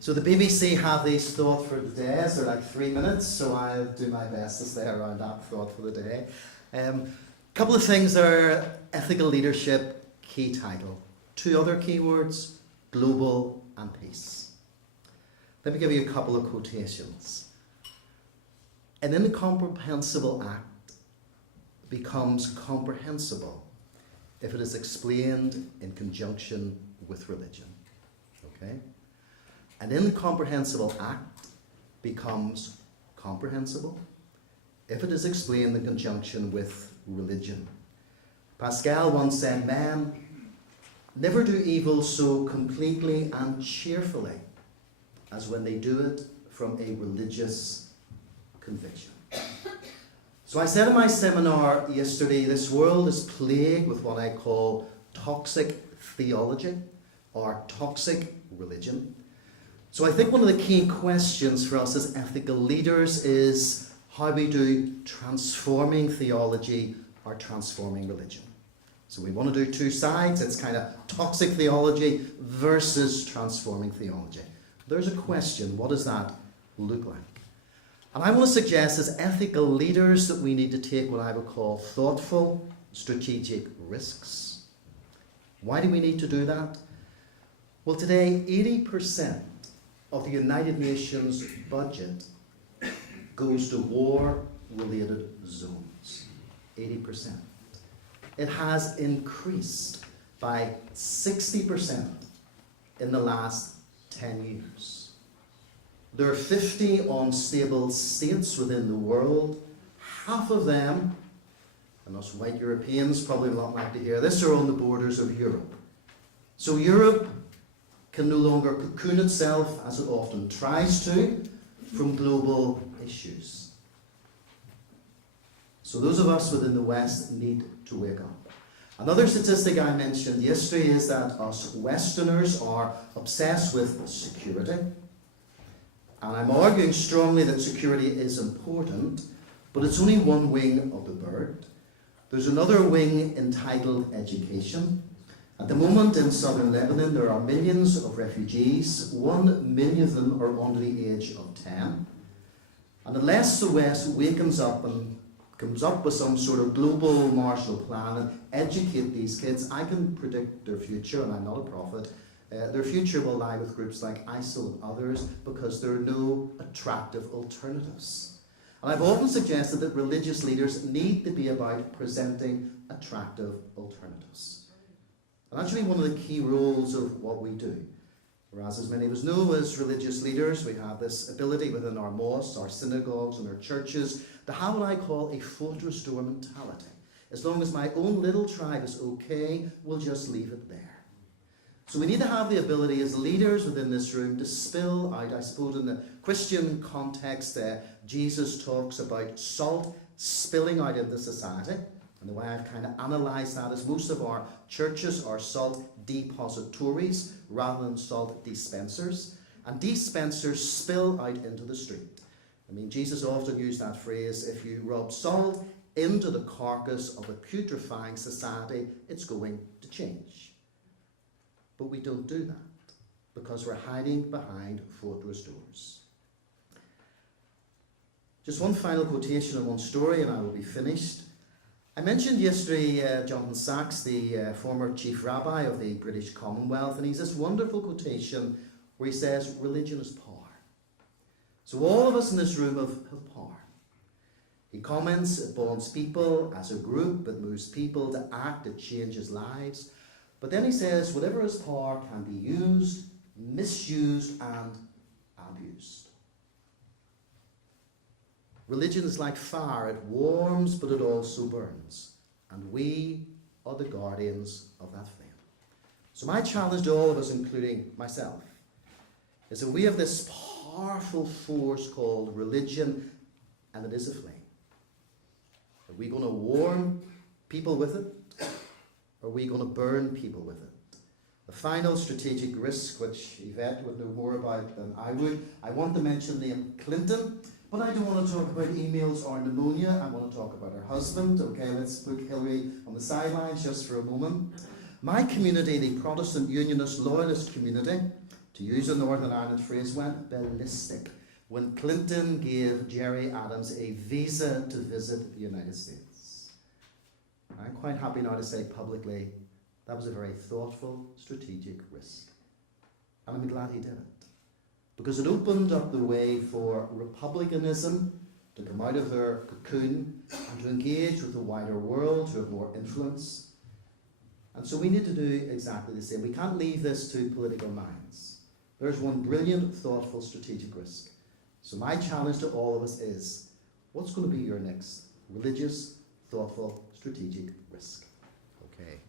So the BBC have these thoughts for the day. They're like 3 minutes, so I'll do my best to stay around that thought for the day. Couple of things there. Ethical leadership, key title. 2 other keywords, global and peace. Let me give you a couple of quotations. An incomprehensible act becomes comprehensible if it is explained in conjunction with religion. Okay? An incomprehensible act becomes comprehensible if it is explained in conjunction with religion. Pascal once said, men never do evil so completely and cheerfully as when they do it from a religious conviction. So I said in my seminar yesterday, this world is plagued with what I call toxic theology or toxic religion. So I think one of the key questions for us as ethical leaders is how we do transforming theology or transforming religion. So we want to do 2 sides. It's kind of toxic theology versus transforming theology. There's a question, what does that look like? And I want to suggest as ethical leaders that we need to take what I would call thoughtful, strategic risks. Why do we need to do that? Well, today, 80% of the United Nations budget goes to war-related zones. 80%. It has increased by 60% in the last 10 years. There are 50 unstable states within the world. Half of them, and us white Europeans probably will not like to hear this, are on the borders of Europe. So Europe can no longer cocoon itself, as it often tries to, from global issues. So those of us within the West need to wake up. Another statistic I mentioned yesterday is that us Westerners are obsessed with security. And I'm arguing strongly that security is important, but it's only one wing of the bird. There's another wing entitled education. At the moment in southern Lebanon, there are millions of refugees. 1 million of them are under the age of 10. And unless the West wakens up and comes up with some sort of global Marshall Plan and educate these kids, I can predict their future, and I'm not a prophet. Their future will lie with groups like ISIL and others because there are no attractive alternatives. And I've often suggested that religious leaders need to be about presenting attractive alternatives. And actually one of the key roles of what we do. Whereas as many of us know as religious leaders, we have this ability within our mosques, our synagogues and our churches to have what I call a fortress door mentality. As long as my own little tribe is okay, we'll just leave it there. So we need to have the ability as leaders within this room to spill out. I suppose in the Christian context, Jesus talks about salt spilling out into society. And the way I've kind of analysed that is most of our churches are salt depositories rather than salt dispensers. And dispensers spill out into the street. I mean, Jesus often used that phrase, if you rub salt into the carcass of a putrefying society, it's going to change. But we don't do that because we're hiding behind fortress doors. Just one final quotation and one story and I will be finished. I mentioned yesterday Jonathan Sacks, the former chief rabbi of the British Commonwealth, and he's this wonderful quotation where he says, religion is power. So all of us in this room have power. He comments, it bonds people as a group, it moves people to act, it changes lives. But then he says, whatever is power can be used, misused, and abused. Religion is like fire, it warms, but it also burns. And we are the guardians of that flame. So my challenge to all of us, including myself, is that we have this powerful force called religion, and it is a flame. Are we going to warm people with it? Or are we going to burn people with it? The final strategic risk, which Yvette would know more about than I would, I want to mention the name Clinton, but I don't want to talk about emails or pneumonia. I want to talk about her husband. Okay, let's put Hillary on the sidelines just for a moment. My community, the Protestant Unionist Loyalist community, to use a Northern Ireland phrase, went ballistic when Clinton gave Gerry Adams a visa to visit the United States. I'm quite happy now to say publicly that was a very thoughtful, strategic risk. And I'm glad he did it, because it opened up the way for republicanism to come out of their cocoon and to engage with the wider world, to have more influence. And so we need to do exactly the same. We can't leave this to political minds. There's one brilliant, thoughtful, strategic risk. So my challenge to all of us is, what's going to be your next religious, thoughtful, strategic risk? Okay.